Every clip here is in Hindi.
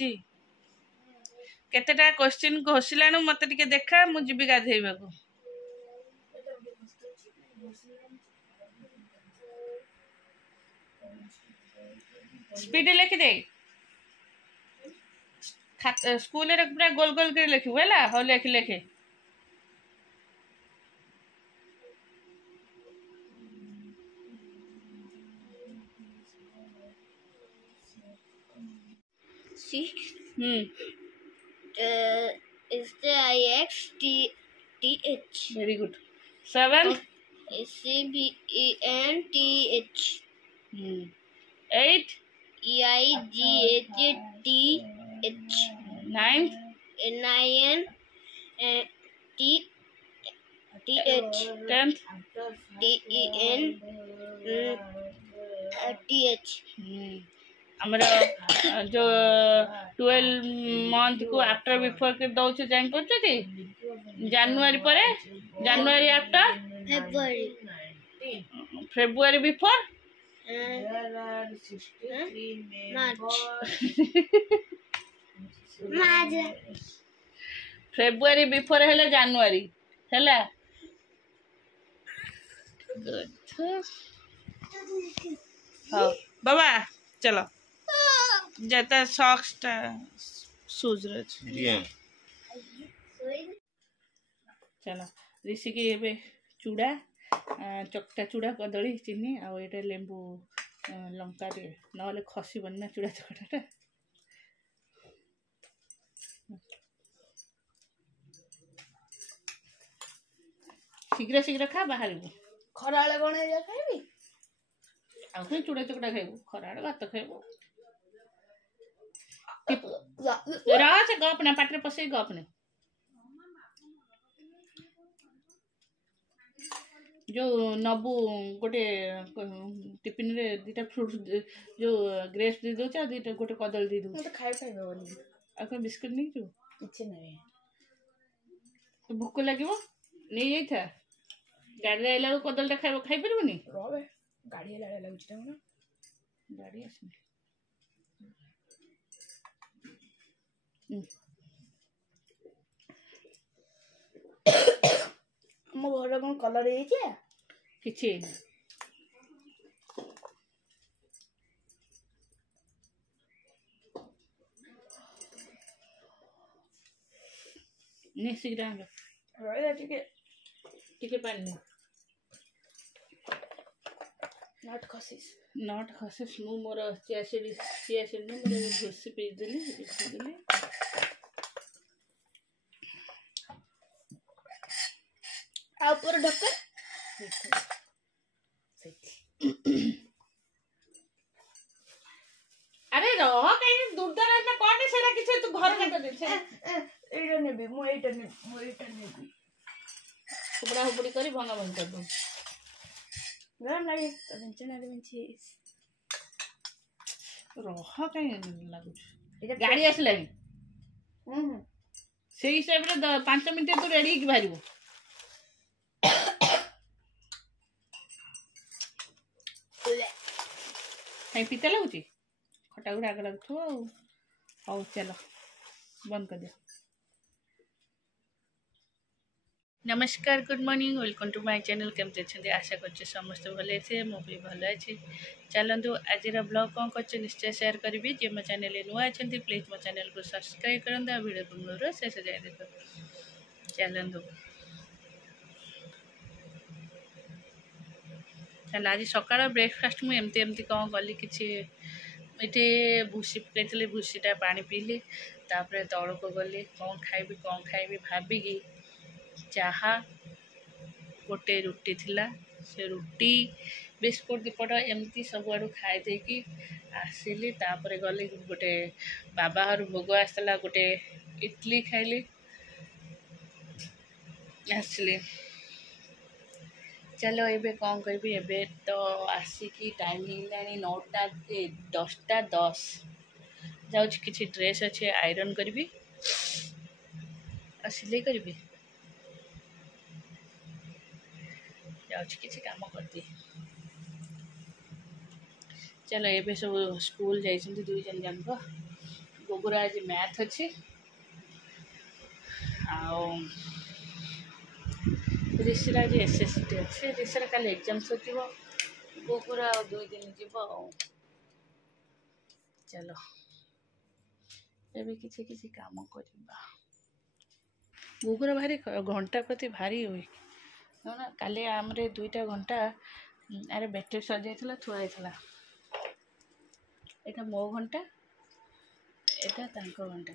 ଅଛି केतेटा क्वेश्चन घोषिलाणु मते टिके देखा मु जीवी गाधेइबाकू स्पीड लिखि दे स्कूल रे पूरा गोल गोल कर लिखिबू हैला हो लिख लिखे 6 hmm is the IXTTH. very good 7 CBENTH. 8 EIGHTH. 9 NIN TH. 10 TEN TH. हमरा जो 12 मंथ को आफ्टर बिफोर के दउछ जान पछती जनवरी परे जनवरी आफ्टर फेब्रुआरी बिफोर मार्च फेब्रुआरी बिफोर हेले जनवरी हेला गुड हां बाबा चलो जता सॉक्स टा शूज रे चलो ऋषि के एबे चूड़ा चकटा चूड़ा कदली चीनी आ एटा लेंबू लंका दे नले खसी बनना चूड़ा चकटा शीघ्र शीघ्र खा बाहर खरा वाला कोन है खाइबी आ चूड़ा चकटा खाइबू खरा भात खाइबू राज गपना पाटरे पसे गपने जो नबू गोटे टिफिन रे दीटा फ्रूट जो ग्रेप्स दे दो चा दीटा गोटे कदल दे दो तो खाइ पाइबो बोली आ कोन बिस्कुट नहीं जो इच्छे नहीं तो भूख लागो नहीं जाई था गाड़ी आइला कदल टा खाइ परबनी रोबे गाड़ी आइला लागुछ ना गाड़ी आसने मो घर कोन कलर है क्या किछि ने शीघ्र रोए टिके पानी नॉट खसिस मु मोर चियासीड ने मोर घोसी पी देली आ ऊपर ढक्कन अरे रह कहीं दूर दराज में कोन सेरा किछ तू घर काट दे छे एटा नेबी मो एटा नेबी कुबड़ा हुबड़ी करी भंगा भंग कर दो गरम लागे तो टेंशन आले छी रह कहीं लागु गाड़ी आसले से हिसाब रे 5 मिनिट तू रेडी की भारिबो कहीं पीता लगुची खटा गुड़ा आगे लगुथो हौ चलो बंद कर दिया नमस्कार good morning welcome to my channel केमते छे आशा करछे समस्त भले छे मो भी भलो अछि चलंतु आज ब्लॉग कौन करछे निश्चय शेयर करबी जे मो चैनल नुआ छथि प्लीज मो चैनल को सब्सक्राइब करंदा वीडियो को मोर शेष जाय देखो चलंतु चल आज सकाळ ब्रेकफास्ट मु एमती कौन कली किछि इटे भूसी पकईली भूसीटा पानी पीली तापर तौल को गली कौन खाइबी भाभी की चाहा गोटे रुटी थिला से रुटी बिस्कुट दीपट एमती सब आड़ू खाई देकी आसिली तापर गली गोटे बाबा हर भोग आसला गोटे इडली खाइली आसली चलो एबे कौन करबी एबे तो आसिकी टाइम हिलानी 9टा 10टा 10 जाउछ किछि ड्रेस अच्छे आयरन करबी सिलाई करबी जाउछ किछि काम करती चलो एबे सब स्कूल जाइछन्ति दुई जन जानक गुगुर आज मैथ अच्छी ऋषि आज एसएसटी अच्छे ऋषि काली एग्जाम सर गुगुर आ 2 दिन जीव चलो एवं किसी किसी काम करवा गुगुर भारी घंटा प्रति भारी हुए ना काली आमरे 2टा घंटा अरे बैटेरी सर जाइए थुआई एटा मो घंटा एटा तांको घंटा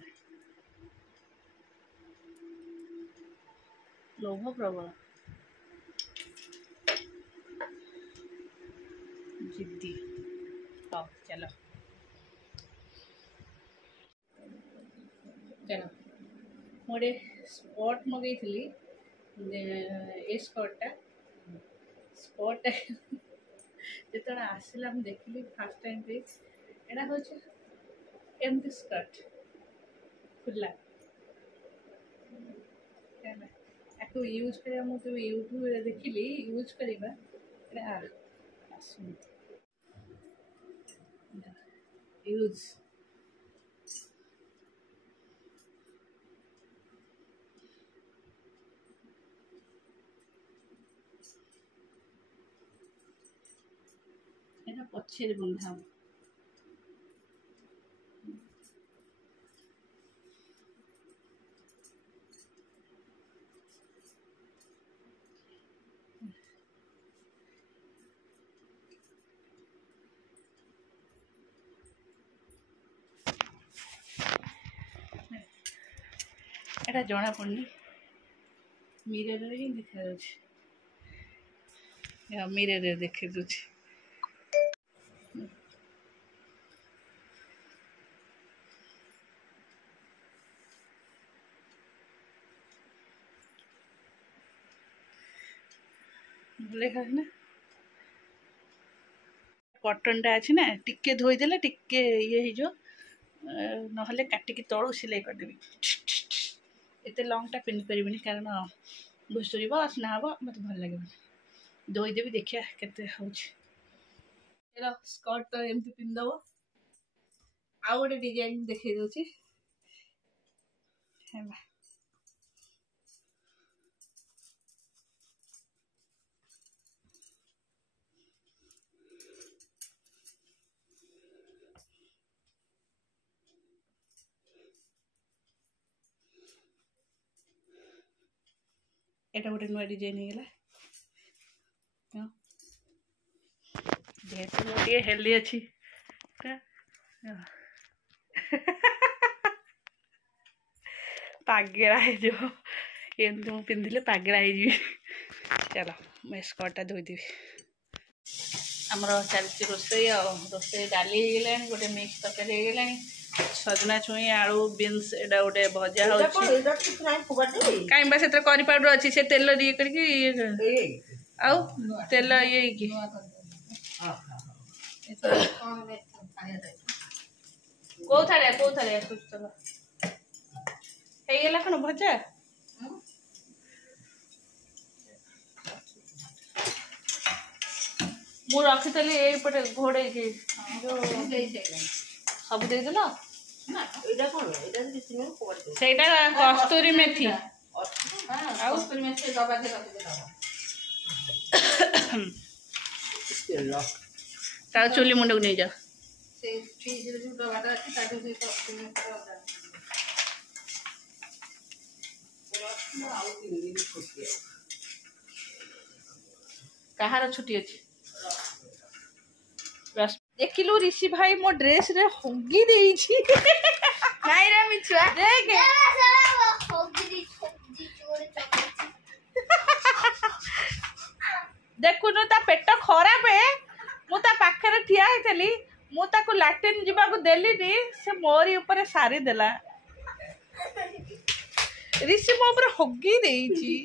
लोभ प्रबल जिद्दी हाँ चलो चलो मोटे स्पॉट मगई थी ए स्पॉट जो आसला देखिली फास्ट टाइम पे एटा हूँ एमती स्कर्ट खुला आपको यूज कर मुझे यूट्यूब देखिली यूज करवा यूज एटा पछे बंधा एटा जना पड़नी मिरर रे देखा मिरर रे देखे दूची देखा ना कटनटा अच्छी ना टिके धोईदेले टिके ये जो ना काटिकी तलू सिलाई करदेवी एत लंगटा पिंधि पारि कारण घुसुर असना हम मत भल लगे धोईदेवी देखिया केते स्कर्ट तो एमती पिंधब आउ गोटे डिजाइन देखी दूची एटा गोटे नुआ डिजाइन होगा जेहेतु हेल्दी अच्छी पागेड़ा जो एमती मुझे पिंधिले पागेड़ा हो चलो मैं स्कर्टा धोईदेवी आमर चलती रोसई रोसई डाली गोटे मिक्स तरकारी होगा सजना छुई आलू बीन्स एटा गोटे भजा हो कहीं बस करी पाउडर अच्छी से तेल ये करके आउ तेल ये कि कौ थालिया ହେଇଗଲା कौन भजा मु रखी एपटे घोड़े सब देदेल ସେଇଟା କସ୍ତୁରୀ ମେଥି ତା ଚୁଲି ମୁଣ୍ଡକୁ ନେଇଯାଅ କାହାର ଛୁଟି ଅଛି देखिलु ऋषि भाई मो ड्रेस रे होगी देइछि नहीं रे मिछुआ देख देखुनु ता पेट खराब है मु ता पाखरे ठिया हेतली मु ताको लैट्रिन जिबाको देलिनी से मोरी ऊपर सारी देला ऋषि मो ऊपर होगी देइछि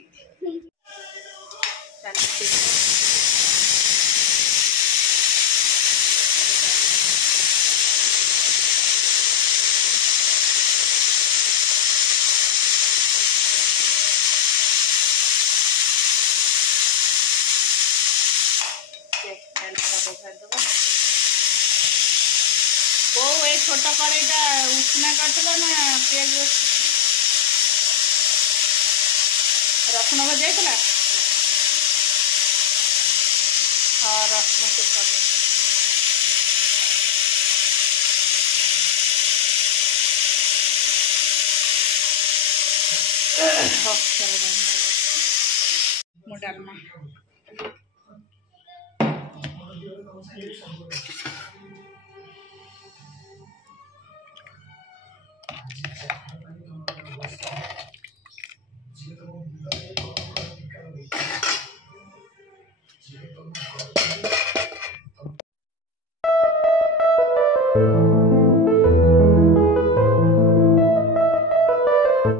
ବୋଉ ଏ ଛୋଟ କଡ଼େଇଟା ଉଷୁନା କରିଥିଲ ନା ପିଆଜ ରସୁଣ ଭଜା ହେଇଥିଲା? ହଁ ରସୁଣ ଛେଚା ଦେ। ମୋ ଡାଲମା